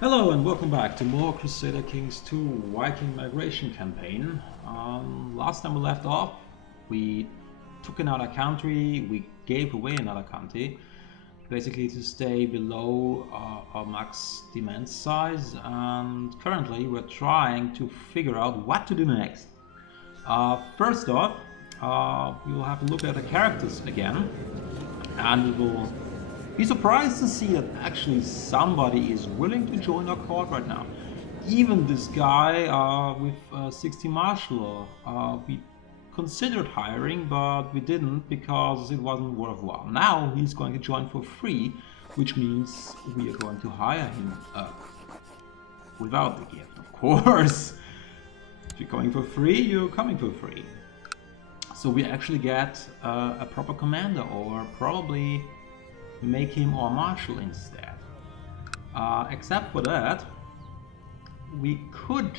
Hello and welcome back to more Crusader Kings 2 Viking Migration Campaign. Last time we left off, we took another country, we gave away another country, basically to stay below our max demand size, and currently we're trying to figure out what to do next. First off, we will have a look at the characters again, and we will be surprised to see that actually somebody is willing to join our court right now. Even this guy with 60 martial law, we considered hiring, but we didn't because it wasn't worthwhile. Now he's going to join for free, which means we are going to hire him without the gift, of course. If you're going for free, you're coming for free. So we actually get a proper commander, or probably make him our marshal instead. Except for that, we could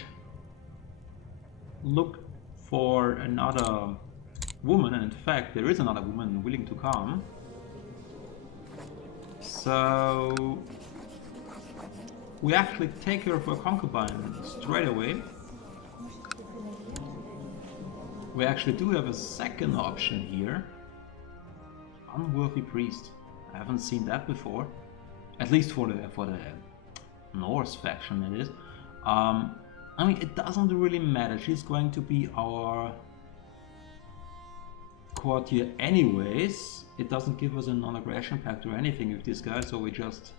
look for another woman, and in fact there is another woman willing to come. So we actually take her for a concubine straight away. We actually do have a second option here. Unworthy priest. I haven't seen that before, at least for the Norse faction, it is. I mean, it doesn't really matter. She's going to be our courtier anyways. It doesn't give us a non-aggression pact or anything with this guy, so we just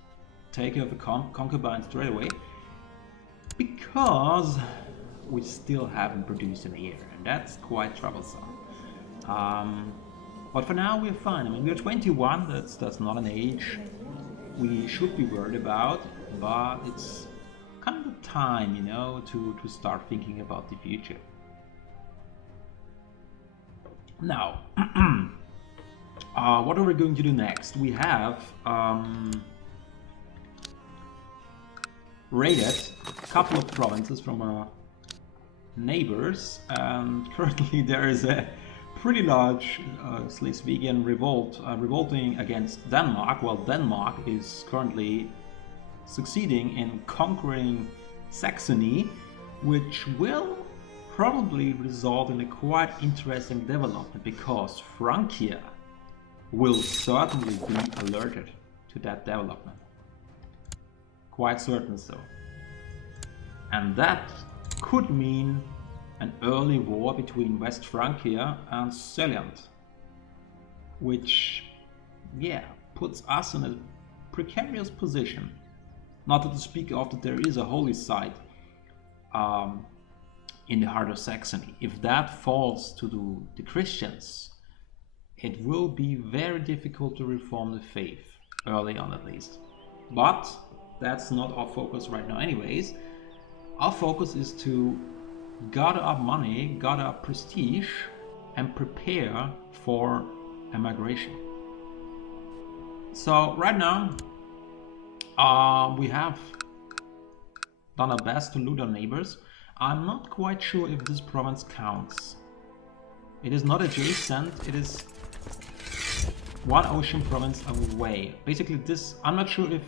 take her the concubine straight away, because we still haven't produced an heir, and that's quite troublesome. But for now we're fine. I mean, we're 21, that's not an age we should be worried about, but it's kind of time, you know, to start thinking about the future. Now, what are we going to do next? We have raided a couple of provinces from our neighbors, and currently there is a pretty large Schleswigian revolting against Denmark, while Denmark is currently succeeding in conquering Saxony, which will probably result in a quite interesting development, because Francia will certainly be alerted to that development. Quite certain so. And that could mean an early war between West Francia and Zealand, which, yeah, puts us in a precarious position. Not to speak of that there is a holy site in the heart of Saxony. If that falls to the Christians, it will be very difficult to reform the faith, early on at least. But that's not our focus right now anyways. Our focus is to gather up money, gather up prestige, and prepare for a migration. So right now, we have done our best to loot our neighbors. I'm not quite sure if this province counts. It is not adjacent, it is one ocean province away. Basically this, I'm not sure if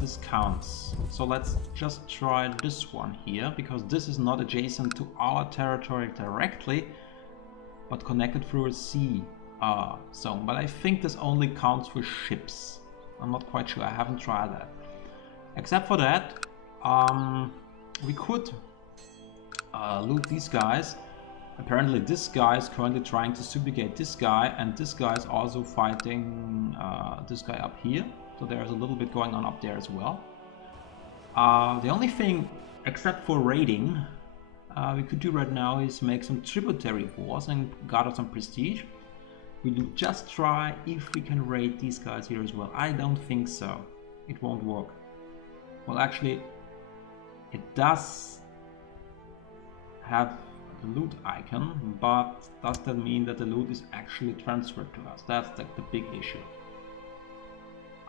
this counts. So let's just try this one here, because this is not adjacent to our territory directly, but connected through a sea zone. But I think this only counts for ships. I'm not quite sure, I haven't tried that. Except for that, we could loot these guys. Apparently this guy is currently trying to subjugate this guy, and this guy is also fighting this guy up here. So there's a little bit going on up there as well. The only thing, except for raiding, we could do right now is make some tributary wars and gather some prestige. We do just try if we can raid these guys here as well. I don't think so. It won't work. Well, actually, it does have the loot icon, but does that mean that the loot is actually transferred to us? That's the big issue.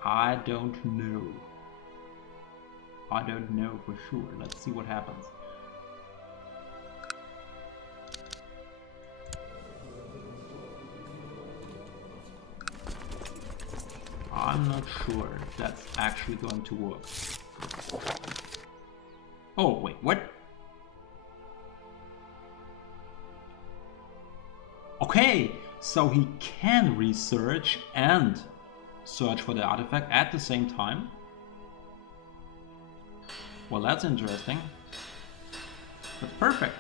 I don't know. I don't know for sure. Let's see what happens. I'm not sure if that's actually going to work. Oh, wait, what? Okay, so he can research and search for the artifact at the same time. Well, that's interesting. That's perfect.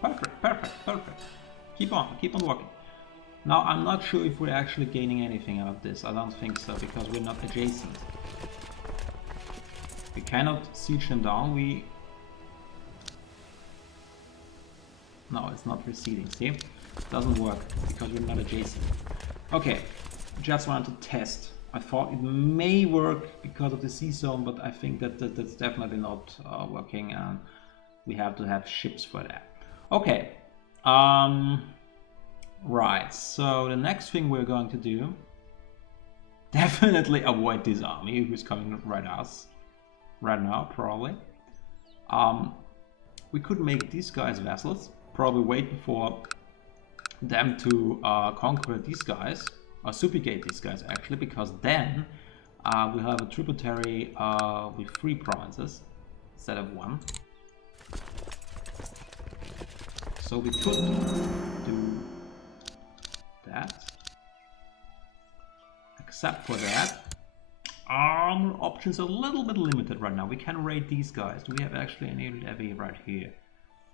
Perfect, perfect, perfect. Keep on walking. Now, I'm not sure if we're actually gaining anything out of this. I don't think so, because we're not adjacent. We cannot siege them down. No, it's not receding. See? It doesn't work, because we're not adjacent. Okay, just wanted to test. I thought it may work because of the sea zone, but I think that that's definitely not working, and we have to have ships for that. Okay. Right, so the next thing we're going to do, definitely avoid this army who's coming right at us right now, probably. We could make these guys vassals, probably waiting for them to conquer these guys, or subjugate these guys actually, because then we'll have a tributary with 3 provinces instead of 1. So we could do that. Except for that, our options are a little bit limited right now. We can raid these guys. Do we have actually any levy right here?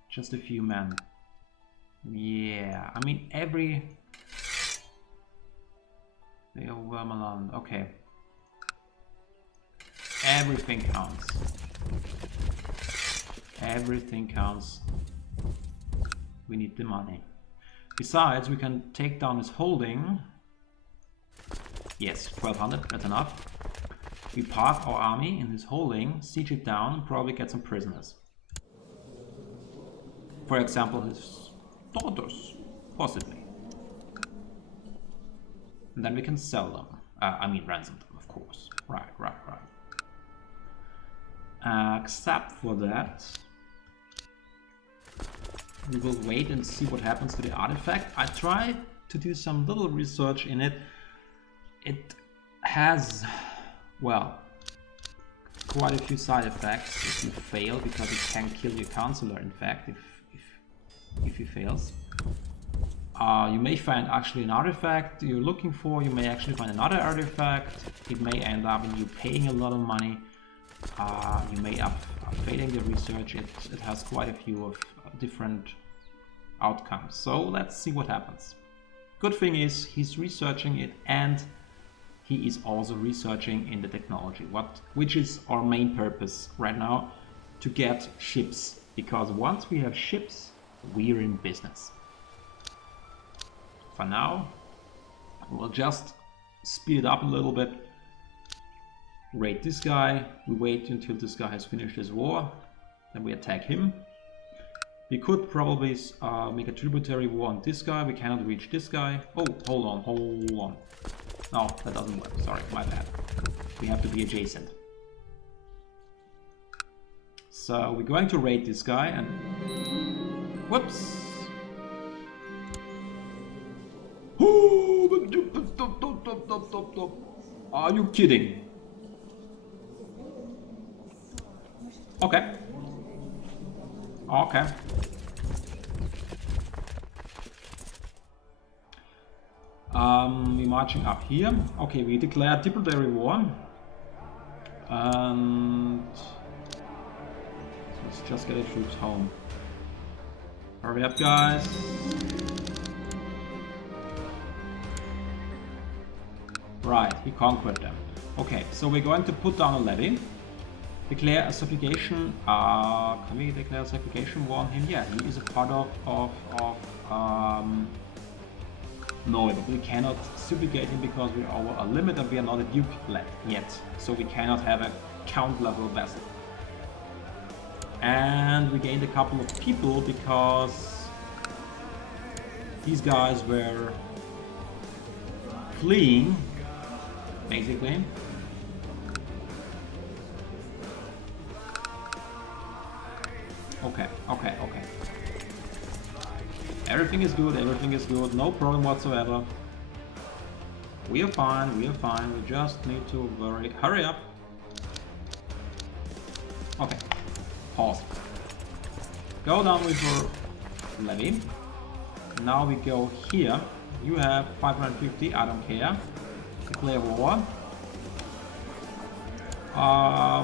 Just a few men. Yeah, I mean they overwhelm a lot. Okay. Everything counts. Everything counts. We need the money. Besides, we can take down his holding. Yes, 1200, that's enough. We park our army in his holding, siege it down, and probably get some prisoners. For example, his daughters, possibly. And then we can sell them. I mean, ransom them, of course. Right. Except for that, we will wait and see what happens to the artifact. I tried to do some little research in it. It has, well, quite a few side effects if you fail, because it can kill your counselor, in fact, if he fails. You may find actually an artifact you're looking for. You may actually find another artifact. It may end up in you paying a lot of money. You may up failing the research. It has quite a few of different outcomes. So let's see what happens. Good thing is he's researching it, and he is also researching in the technology, which is our main purpose right now, to get ships, because once we have ships, we're in business. For now, we'll just speed it up a little bit, raid this guy, we wait until this guy has finished his war, then we attack him. We could probably make a tributary war on this guy. We cannot reach this guy. Oh, hold on. No, that doesn't work. Sorry, my bad. We have to be adjacent. So we're going to raid this guy and... Whoops! Are you kidding? Okay. Okay. We're marching up here. Okay, we declare tributary war. And let's just get the troops home. Hurry up, guys. Right, he conquered them. Okay, so we're going to put down a levy. Declare a subjugation. Can we declare a subjugation war on him? Yeah, he is a part of Norway, but we cannot subjugate him because we're over a limit and we are not a duke yet. So we cannot have a count level vessel. And we gained a couple of people because these guys were fleeing, basically. Okay. Everything is good, no problem whatsoever. We are fine, we just need to hurry up. Okay, pause. Go down with your levy. Now we go here. You have 550, I don't care. Declare war.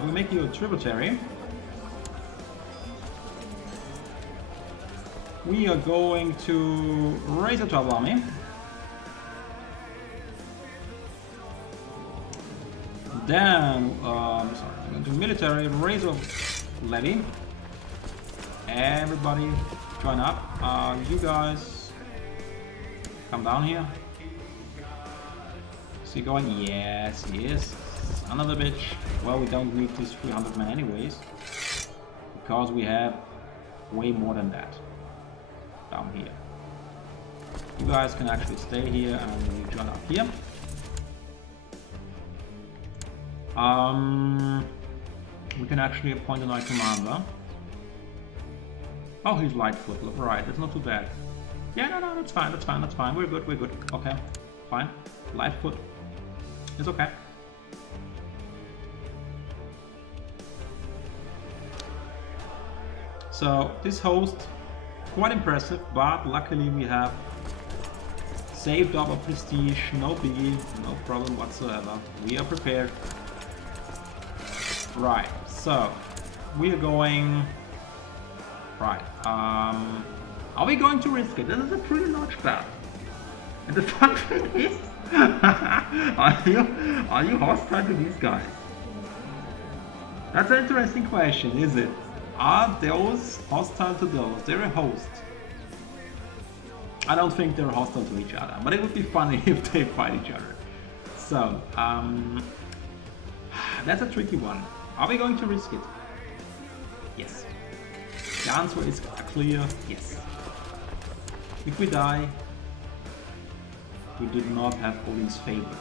We make you a tributary. We are going to raise a 12 army. Then, sorry, I'm going to military, raise a levy. Everybody join up. You guys come down here. Is he going? Yes, he is. Son of a bitch. Well, we don't need this 300 men anyways, because we have way more than that down here. You guys can actually stay here and you join up here. We can actually appoint a knight commander. Oh, he's Lightfoot. Right, that's not too bad. Yeah, no, that's fine, that's fine, that's fine. We're good, we're good. Okay, fine. Lightfoot is okay. So this host, quite impressive, but luckily we have saved up a prestige. No biggie, no problem whatsoever. We are prepared. Right, so we are going. Right, are we going to risk it? This is a pretty large battle. And the fun thing is, are you hostile to these guys? That's an interesting question, is it? Are those hostile to those? They're a host. I don't think they're hostile to each other, but it would be funny if they fight each other. So, that's a tricky one. Are we going to risk it? Yes. The answer is clear, yes. If we die, we did not have Odin's favor.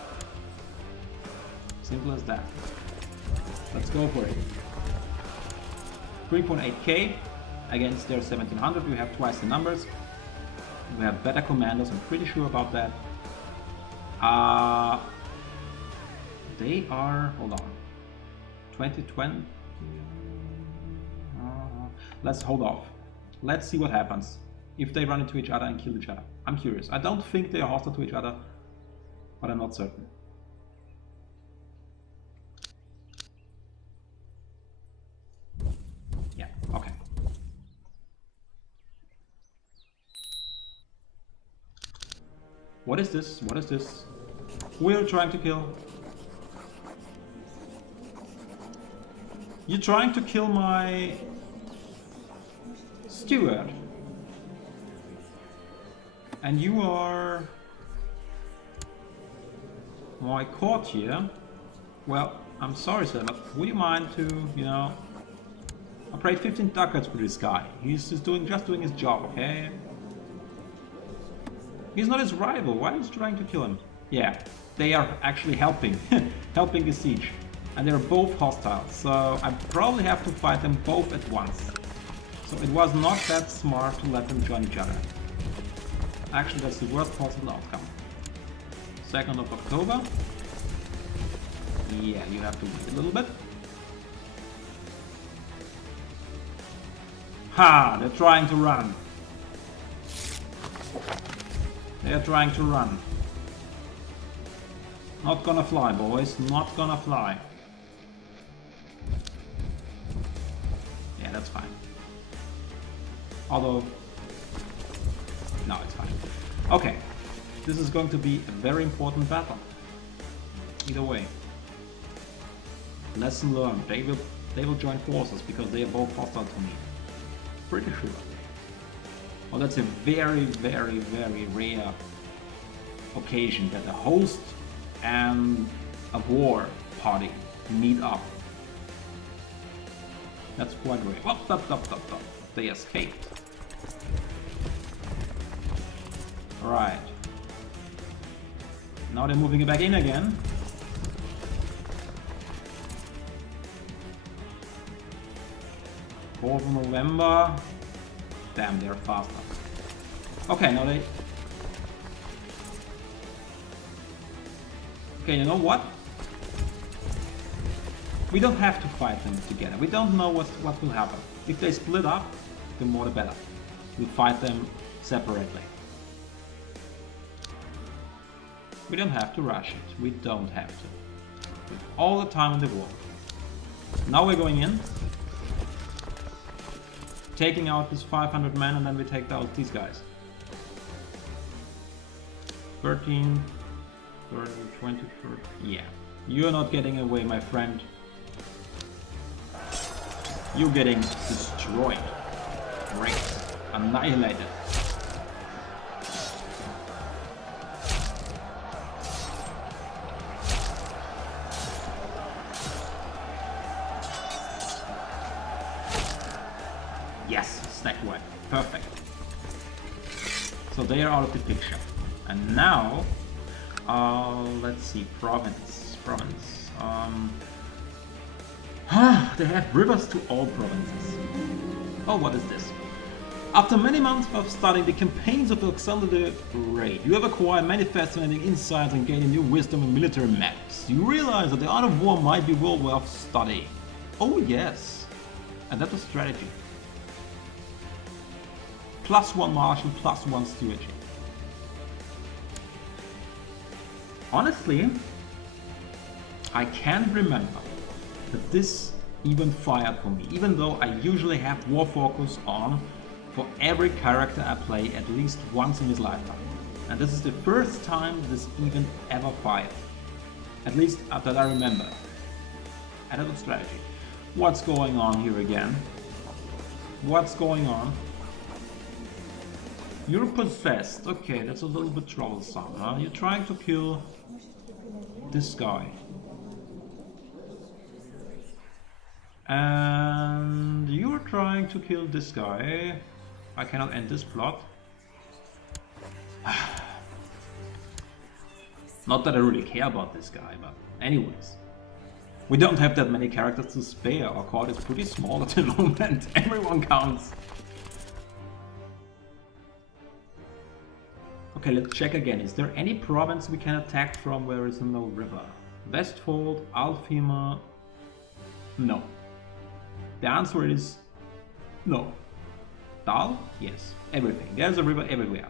Simple as that. Let's go for it. 3.8k against their 1700. We have twice the numbers. We have better commanders, I'm pretty sure about that. They are, hold on, 2020. Let's hold off. Let's see what happens if they run into each other and kill each other. I'm curious. I don't think they are hostile to each other, but I'm not certain. Yeah, okay. What is this? What is this? Who are you trying to kill? You're trying to kill my steward. And you are my courtier. Well, I'm sorry, sir, but would you mind to, you know, I paid 15 ducats for this guy. He's just doing his job, okay? He's not his rival. Why is he trying to kill him? Yeah, they are actually helping, helping the siege. And they're both hostile, so I probably have to fight them both at once. So it was not that smart to let them join each other. Actually, that's the worst possible outcome. 2nd of October. Yeah, you have to wait a little bit. Ha! They're trying to run. They're trying to run. Not gonna fly, boys. Not gonna fly. Yeah, that's fine. Although, no, it's fine. Okay, this is going to be a very important battle. Either way. Lesson learned. They will join forces because they are both hostile to me. Pretty sure. Well, that's a very, very, very rare occasion that a host and a war party meet up. That's quite rare. Well, they escaped. Alright. Now they're moving it back in again. November. Damn, they're faster. Okay, now they... Okay, you know what? We don't have to fight them together. We don't know what will happen. If they split up, the more the better. We'll fight them separately. We don't have to rush it. We don't have to. We have all the time in the world. Now we're going in, taking out this 500 men, and then we take out these guys. 13, 30, 20, 30. Yeah. You're not getting away, my friend. You're getting destroyed. Great. Annihilated. Yes, stack wipe. Perfect. So they are out of the picture. And now, let's see, province. They have rivers to all provinces. Oh, what is this? After many months of studying the campaigns of Alexander the Great, you have acquired many fascinating insights and gained new wisdom in military matters. You realize that the art of war might be well worth studying. Oh yes, and that's a strategy. +1 martial, +1 stewardship. Honestly, I can't remember that this even fired for me, even though I usually have war focus on for every character I play at least once in his lifetime. And this is the first time this even ever fired. At least that I remember. Added strategy. What's going on here again? What's going on? You're possessed. Okay, that's a little bit troublesome. Huh? You're trying to kill this guy. And you're trying to kill this guy. I cannot end this plot. Not that I really care about this guy, but anyways. We don't have that many characters to spare. Our court is pretty small at the moment. Everyone counts. Okay, let's check again. Is there any province we can attack from where is no river? Westfold, Alfheim? No. The answer is no. Dal? Yes. Everything. There's a river everywhere.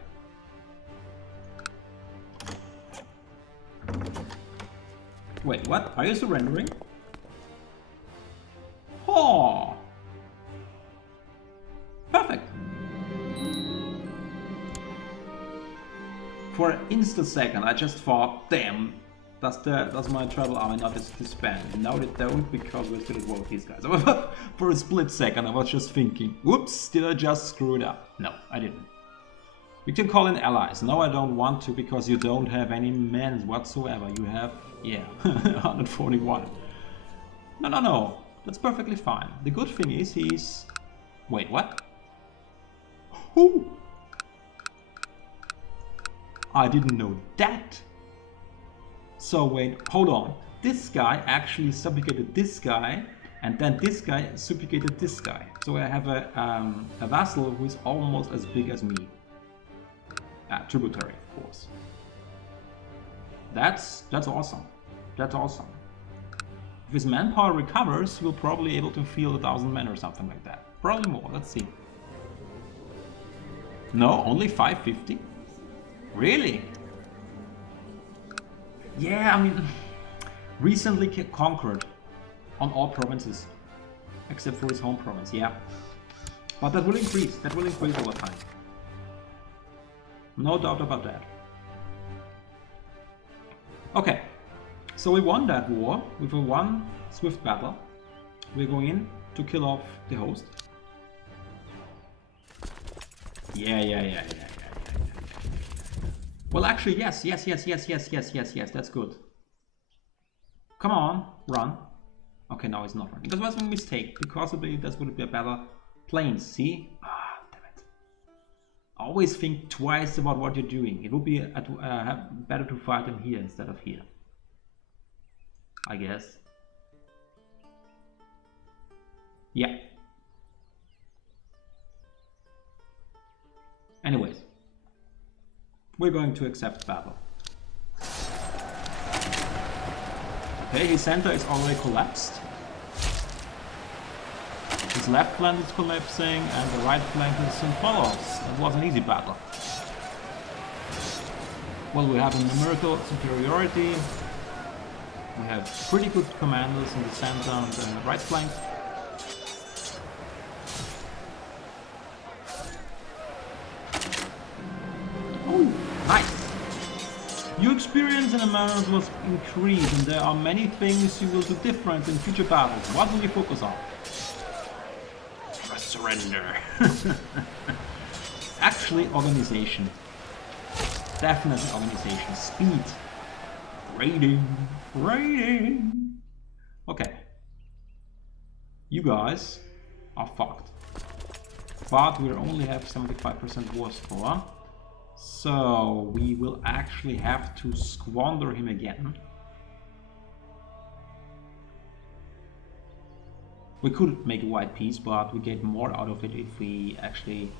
Wait, what? Are you surrendering? Oh! Perfect! For an instant second, I just thought, damn, does my travel army not disband? Now they don't, because we're still at war with these guys. For a split second, I was just thinking, whoops, did I just screw it up? No, I didn't. We can call in allies. No, I don't want to, because you don't have any men whatsoever. You have, yeah, 141. No. That's perfectly fine. The good thing is he's... Wait, what? Who? I didn't know that. So wait, hold on. This guy actually subjugated this guy, and then this guy subjugated this guy. So I have a vassal who is almost as big as me. Tributary, of course. That's awesome. That's awesome. If his manpower recovers, we'll probably be able to field 1,000 men or something like that. Probably more. Let's see. No, only 550. Really? Yeah, I mean, recently conquered on all provinces, except for his home province, yeah. But that will increase over time. No doubt about that. Okay, so we won that war with a one swift battle. We're going in to kill off the host. Yeah. Well, actually, yes, that's good. Come on, run. Okay, now it's not running. That was a mistake, because that would be a better plane, see? Ah, damn it. Always think twice about what you're doing. It would be better to fight them here instead of here, I guess. Yeah. Anyways. We're going to accept battle. Okay, his center is already collapsed. His His left flank is collapsing and the right flank is soon follows. It was an easy battle. Well, we have a numerical superiority. We have pretty good commanders in the center and the right flank. Oh, nice! Your experience in amount was increased and there are many things you will do different in future battles. What will you focus on? Surrender. Actually, organization. Definitely organization. Speed. Raiding. Okay. You guys are fucked. But we only have 75% war score. So we will actually have to squander him again. We could make a white peace, but we get more out of it if we actually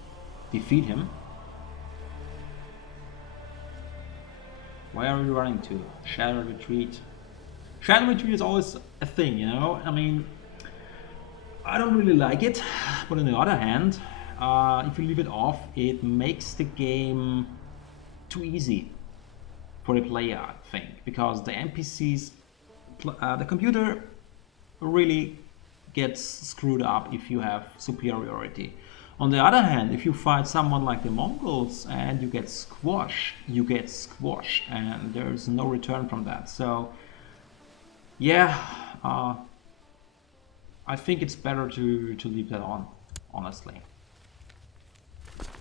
defeat him. Where are we running to? Shadow retreat. Shadow retreat is always a thing, you know? I mean, I don't really like it, but on the other hand, if you leave it off, it makes the game too easy for the player, I think, because the NPCs, the computer really gets screwed up if you have superiority. On the other hand, if you fight someone like the Mongols and you get squashed, and there's no return from that. So yeah, I think it's better to leave that on, honestly.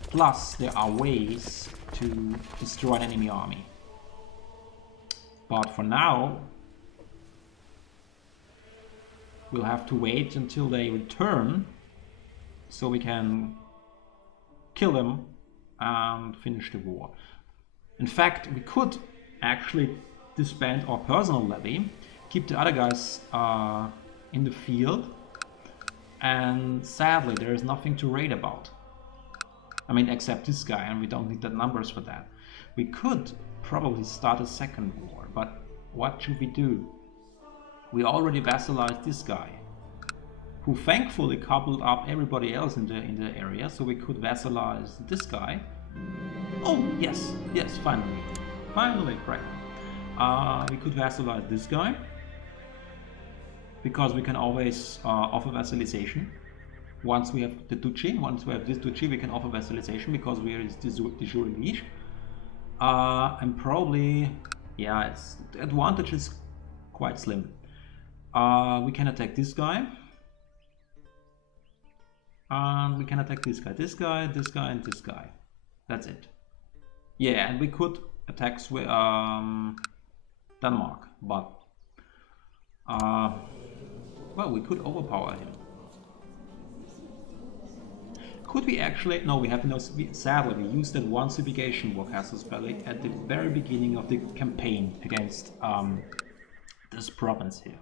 Plus, there are ways to destroy an enemy army. But for now, we'll have to wait until they return so we can kill them and finish the war. In fact, we could actually disband our personal levy, keep the other guys in the field, and sadly there is nothing to raid about. I mean, except this guy, and we don't need the numbers for that. We could probably start a second war, but what should we do? We already vassalized this guy, who thankfully coupled up everybody else in the area, so we could vassalize this guy. Oh, yes, finally, correct. We could vassalize this guy, because we can always offer vassalization. Once we have the duchy, once we have this duchy, we can offer vassalization because we are de jure liege. And probably, yeah, the advantage is quite slim. We can attack this guy. And we can attack this guy, and this guy. That's it. Yeah, and we could attack Denmark, but well, we could overpower him. Could we actually? No, we have no. Sadly, we used that one civilization war castle spell at the very beginning of the campaign against this province here.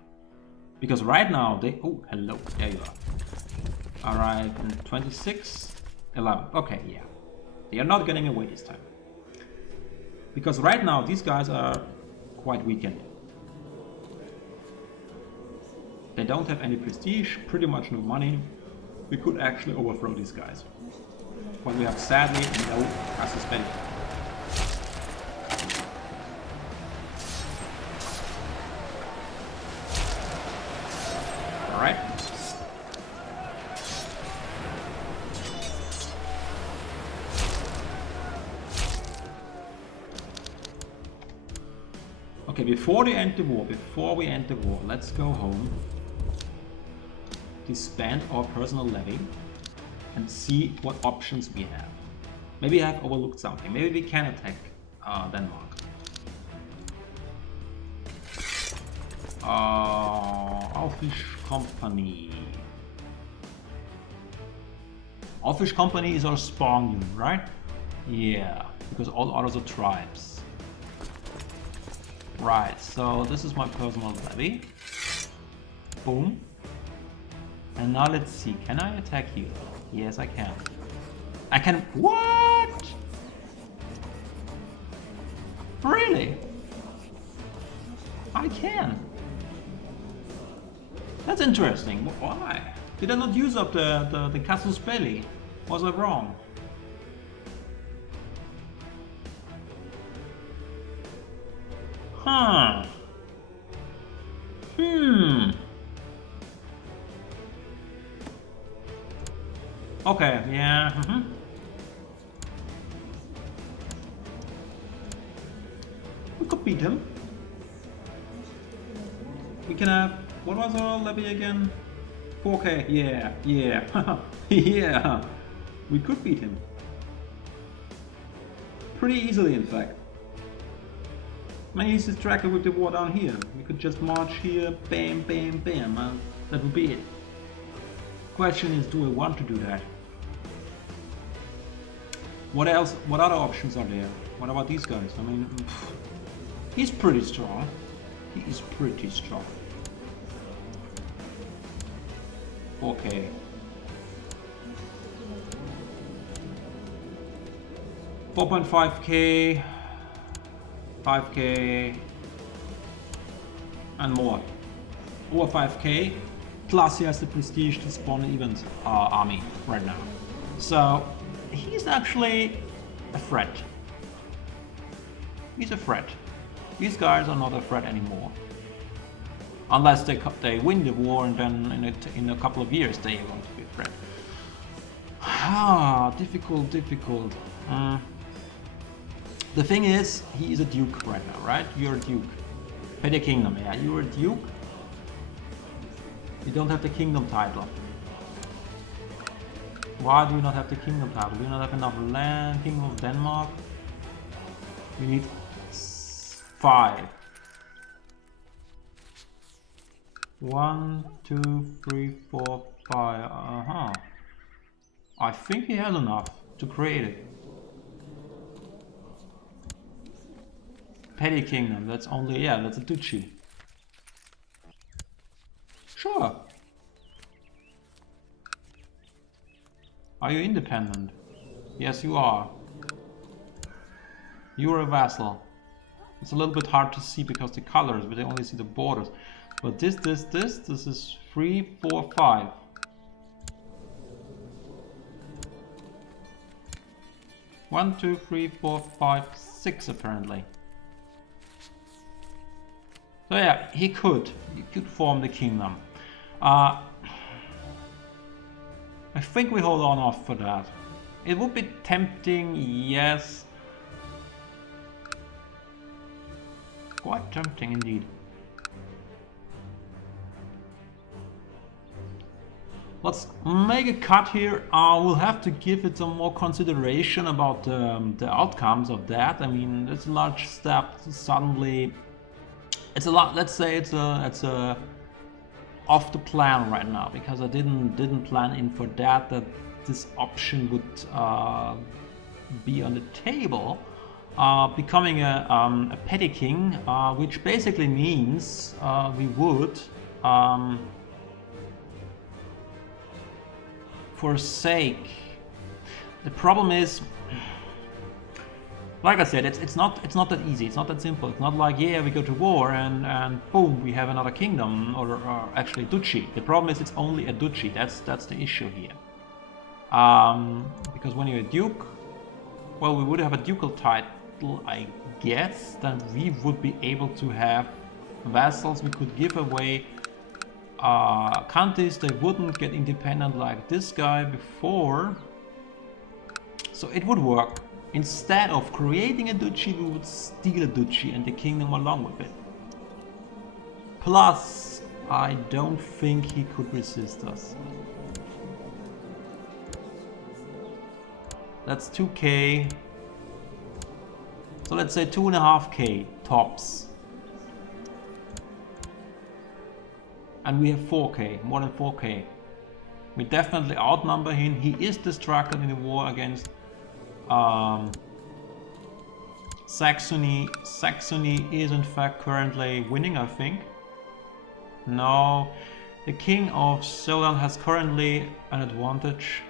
Because right now they. Oh, hello, there you are. Arrived in 26, 11. Okay, yeah, they are not getting away this time. Because right now these guys are quite weakened. They don't have any prestige, pretty much no money. We could actually overthrow these guys. But we have sadly no casus belli. Alright. Okay, before we end the war, let's go home, disband our personal levy, and see what options we have. Maybe I have overlooked something. Maybe we can attack Denmark. Alfish Company. Alfish Company is our spawn unit, right? Yeah, because all others are tribes. Right, so this is my personal levy. Boom. And now let's see, can I attack you? Yes, I can. I can. What? Really? I can. That's interesting. Why? Did I not use up the Casus Belli? Was I wrong? Huh. Okay, yeah. We could beat him. We can have, what was our levy again? 4k, yeah, yeah, we could beat him. Pretty easily, in fact. Man, he's distracted with the war down here. We could just march here, bam, bam, bam, that would be it. Question is, do I want to do that? What else, what other options are there? What about these guys? I mean, he's pretty strong. He is pretty strong. Okay. $4.5k, 5k, and more. Over 5k. Plus he has the prestige to spawn an event army right now. So he's actually a threat. He's a threat. These guys are not a threat anymore. Unless they win the war, and then in a couple of years they are going to be a threat. Ah, difficult. The thing is, he is a duke right now, right? You're a duke. Petty kingdom, yeah, you're a duke. You don't have the kingdom title. Why do you not have the kingdom title? Do you not have enough land? Kingdom of Denmark? We need 5. 1, 2, 3, 4, 5. I think he has enough to create it. Petty kingdom, that's only, yeah, that's a duchy. Sure. Are you independent? Yes, you are. You're a vassal. It's a little bit hard to see because the colors, but I only see the borders. But this is 3, 4, 5. One, 2, 3, 4, 5, 6 apparently. So yeah, he could form the kingdom. I think we hold on off for that. It would be tempting, yes. Quite tempting indeed. Let's make a cut here. We'll have to give it some more consideration about the outcomes of that. I mean, it's a large step. Suddenly, it's a lot. Let's say it's a off the plan right now, because I didn't plan in for that this option would be on the table. Becoming a petty king, which basically means we would forsake. The problem is, like I said, it's not that easy. It's not that simple. It's not like, yeah, we go to war and boom, we have another kingdom, or actually duchy. The problem is it's only a duchy. That's the issue here. Because when you're a duke, well, we would have a ducal title, I guess. Then we would be able to have vassals. We could give away countries. They wouldn't get independent like this guy before. So it would work. Instead of creating a duchy, we would steal a duchy and the kingdom along with it. Plus, I don't think he could resist us. That's 2k. So let's say 2.5k tops. And we have 4k, more than 4k. We definitely outnumber him. He is distracted in the war against Saxony. Saxony is in fact currently winning, I think. No, the king of Seoland has currently an advantage.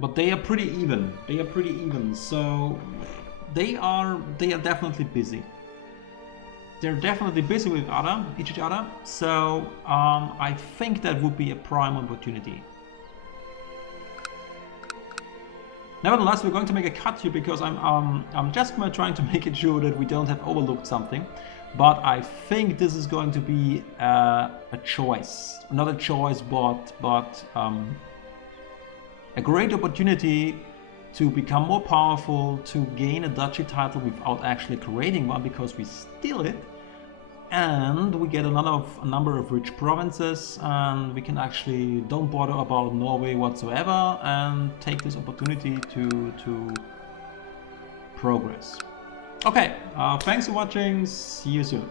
But they are pretty even. They are pretty even. So they are definitely busy. they're definitely busy with each other. So I think that would be a prime opportunity. Nevertheless, we're going to make a cut here because I'm just trying to make it sure that we don't have overlooked something. But I think this is going to be a choice, not a choice, but a great opportunity to become more powerful, to gain a duchy title without actually creating one, because we steal it, and we get a number of rich provinces, and we can actually don't bother about Norway whatsoever and take this opportunity to progress. Okay, thanks for watching, see you soon.